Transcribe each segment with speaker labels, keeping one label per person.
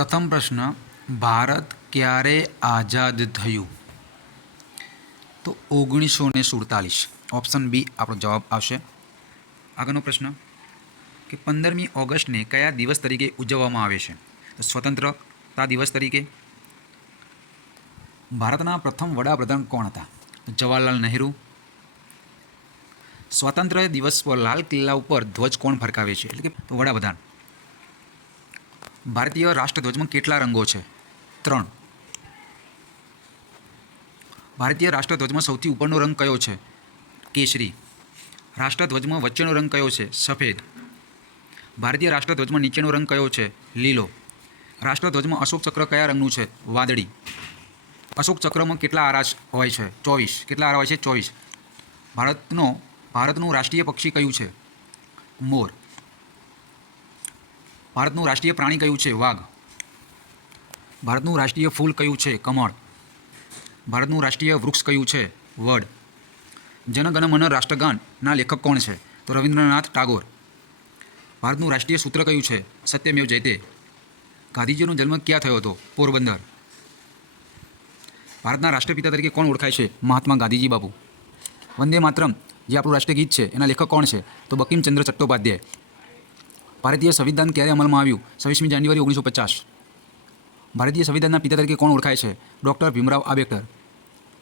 Speaker 1: પ્રથમ પ્રશ્ન, ભારત ક્યારે આઝાદ થયું? તો ઓગણીસો ને સુડતાલીસ. ઓપ્શન બી આપણો જવાબ આવશે. આગળનો પ્રશ્ન, કે પંદરમી ઓગસ્ટને કયા દિવસ તરીકે ઉજવવામાં આવે છે? તો સ્વતંત્રતા દિવસ તરીકે. ભારતના પ્રથમ વડાપ્રધાન કોણ હતા? જવાહરલાલ નહેરુ. સ્વાતંત્ર્ય દિવસ પર લાલ કિલ્લા ઉપર ધ્વજ કોણ ફરકાવે છે? એટલે કે વડાપ્રધાન. ભારતીય રાષ્ટ્રધ્વજમાં કેટલા રંગો છે? ત્રણ. ભારતીય રાષ્ટ્રધ્વજમાં સૌથી ઉપરનો રંગ કયો છે? કેસરી. રાષ્ટ્રધ્વજમાં વચ્ચેનો રંગ કયો છે? સફેદ. ભારતીય રાષ્ટ્રધ્વજમાં નીચેનો રંગ કયો છે? લીલો. રાષ્ટ્રધ્વજમાં અશોક ચક્ર કયા રંગનું છે? વાદળી. અશોક ચક્રમાં કેટલા આરા હોય છે? ચોવીસ. કેટલા આરા હોય છે? ચોવીસ. ભારતનો, ભારતનું રાષ્ટ્રીય પક્ષી કયું છે? મોર. ભારતનું રાષ્ટ્રીય પ્રાણી કયું છે? વાઘ. ભારતનું રાષ્ટ્રીય ફૂલ કયું છે? કમળ. ભારતનું રાષ્ટ્રીય વૃક્ષ કયું છે? વડ. જનગણ, મન રાષ્ટ્રગાનના લેખક કોણ છે? તો રવિન્દ્રનાથ ટાગોર. ભારતનું રાષ્ટ્રીય સૂત્ર કયું છે? સત્યમેવ જયતે. ગાંધીજીનો જન્મ ક્યાં થયો હતો? પોરબંદર. ભારતના રાષ્ટ્રપિતા તરીકે કોણ ઓળખાય છે? મહાત્મા ગાંધીજી બાપુ. વંદે માતરમ, જે આપણું રાષ્ટ્રીય ગીત છે, એના લેખક કોણ છે? તો બકીમચંદ્ર ચટ્ટોપાધ્યાય. ભારતીય સંવિધાન ક્યારે અમલમાં આવ્યું? છવ્વીસમી જાન્યુઆરી ઓગણીસો પચાસ ભારતીય સંવિધાનના પિતા તરીકે કોણ ઓળખાય છે? ડૉક્ટર ભીમરાવ આંબેડકર.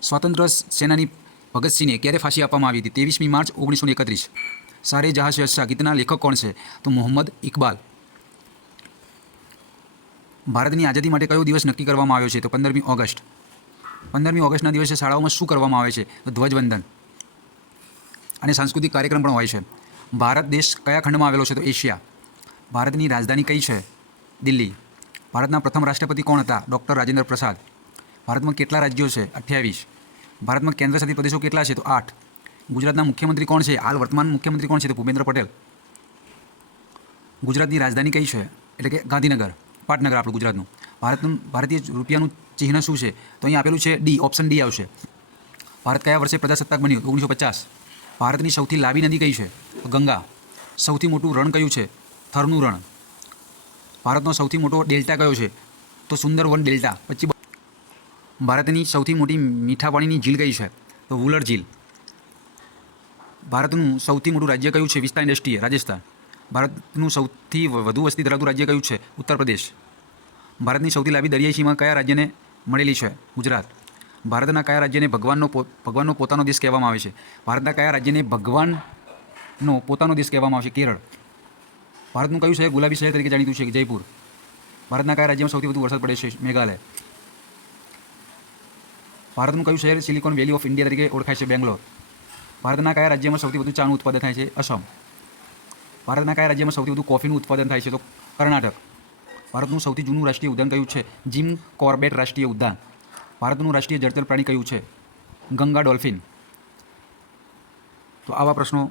Speaker 1: સ્વાતંત્ર્ય સેનાની ભગતસિંહને ક્યારે ફાંસી આપવામાં આવી હતી? ત્રેવીસમી માર્ચ ઓગણીસો એકત્રીસ. સારે જહાજ શે અચ્છા ગીતના લેખક કોણ છે? તો મોહમ્મદ ઇકબાલ. ભારતની આઝાદી માટે કયો દિવસ નક્કી કરવામાં આવ્યો છે? તો પંદરમી ઓગસ્ટ. પંદરમી ઓગસ્ટના દિવસે શાળાઓમાં શું કરવામાં આવે છે? તો ધ્વજવંદન. અને સાંસ્કૃતિક કાર્યક્રમ પણ હોય છે. ભારત દેશ કયા ખંડમાં આવેલો છે? તો એશિયા. ભારતની રાજધાની કઈ છે? દિલ્હી. ભારતના પ્રથમ રાષ્ટ્રપતિ કોણ હતા? ડૉક્ટર રાજેન્દ્ર પ્રસાદ. ભારતમાં કેટલા રાજ્યો છે? અઠ્યાવીસ. ભારતમાં કેન્દ્રશાસિત પ્રદેશો કેટલા છે? તો આઠ. ગુજરાતના મુખ્યમંત્રી કોણ છે? હાલ વર્તમાન મુખ્યમંત્રી કોણ છે? તો ભૂપેન્દ્ર પટેલ. ગુજરાતની રાજધાની કઈ છે? એટલે કે ગાંધીનગર. પાટનગર આપણું ગુજરાતનું. ભારતનું, ભારતીય રૂપિયાનું ચિહ્ન શું છે? તો અહીં આપેલું છે ડી, ઓપ્શન ડી આવશે. ભારત કયા વર્ષે પ્રજાસત્તાક બન્યું? ઓગણીસો પચાસ. ભારતની સૌથી લાંબી નદી કઈ છે? ગંગા. સૌથી મોટું રણ કયું છે? થરનું રણ. ભારતનો સૌથી મોટો ડેલ્ટા કયો છે? તો સુંદરવન ડેલ્ટા, પછી ભારતની સૌથી મોટી મીઠા પાણીની ઝીલ કઈ છે? તો વુલર ઝીલ. ભારતનું સૌથી મોટું રાજ્ય કયું છે? વિસ્તારની દ્રષ્ટિએ, રાજસ્થાન. ભારતનું સૌથી વધુ વસ્તી ધરાવતું રાજ્ય કયું છે? ઉત્તર પ્રદેશ. ભારતની સૌથી લાંબી દરિયાઈ સીમા કયા રાજ્યને મળેલી છે? ગુજરાત. ભારતના કયા રાજ્યને ભગવાનનો ભગવાનનો પોતાનો દેશ કહેવામાં આવે છે? ભારતના કયા રાજ્યને ભગવાનનો પોતાનો દેશ કહેવામાં આવે છે? કેરળ. ભારતનું કયું શહેર ગુલાબી શહેર તરીકે જાણીતું છે? જયપુર. ભારતના કયા રાજ્યમાં સૌથી વધુ વરસાદ પડે છે? મેઘાલય. ભારતનું કયું શહેર સિલિકોન વેલી ઓફ ઇન્ડિયા તરીકે ઓળખાય છે? બેંગ્લોર. ભારતના કયા રાજ્યમાં સૌથી વધુ ચાનું ઉત્પાદન થાય છે? અસમ. ભારતના કયા રાજ્યમાં સૌથી વધુ કોફીનું ઉત્પાદન થાય છે? તો કર્ણાટક. ભારતનું સૌથી જૂનું રાષ્ટ્રીય ઉદ્યાન કયું છે? જીમ કોર્બેટ રાષ્ટ્રીય ઉદ્યાન. ભારતનું રાષ્ટ્રીય જળચર પ્રાણી કયું છે? ગંગા ડોલ્ફિન. તો આવા પ્રશ્નો